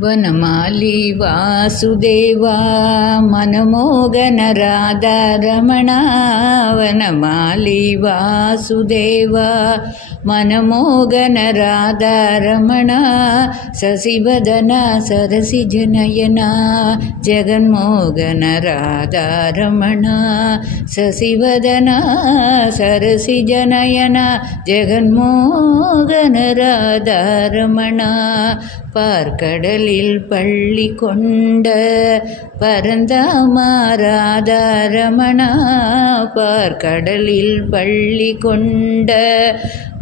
ವನಮಾಲಿ ವಾಸುದೇವ ಮನಮೋಗನ ರಾಧಾರಮಣ ವನಮಾಲಿ ವಾಸುದೇವ ಮನಮೋಗನ ರಾಧಾರಮಣ ಸಸಿವದನ ಸರಸಿಜನಯನ ಜಗನ್ಮೋಗನ ರಾಧಾರಮಣ ಸಸಿವದನ ಸರಸಿಜನಯನ ஜெகன்மோகன ராதாரமண பார்க்கடலில் பள்ளி கொண்ட பரந்தாமா ராதாரமண பார்க்கடலில் பள்ளி கொண்ட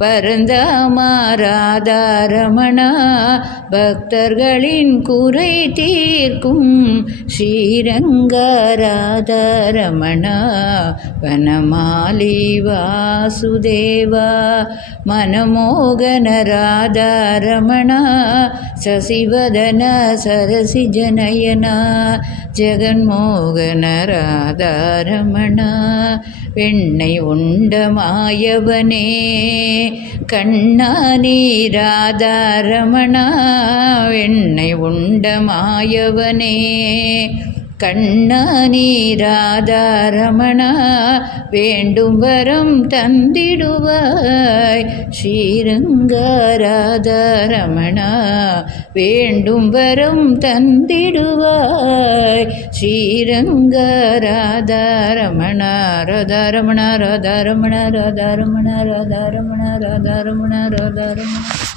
பரந்தாமா ராதாரமண பக்தர்களின் குறை தீர்க்கும் ஸ்ரீரங்க ராதாரமண வனமாலி வாசுதேவா மனமோகன ராதாரமண சசிவதன சரசிஜனயன ஜெகன்மோகன ராதாரமண வெண்ணை உண்ட மாயவனே கண்ணானி ராதாரமண வெண்ணை உண்ட மாயவனே கண்ணானி ராதாரமண வேண்டும் வரம் தந்திடுவாய் ஸ்ரீரங்க ராதாரமண வேண்டும் வரம் தந்திடுவாய் ஸ்ரீரங்க ராதாரமண ராதாரமண ராதாரமண ராதாரமண ராதாரமண ராதாரமண ராதாரமண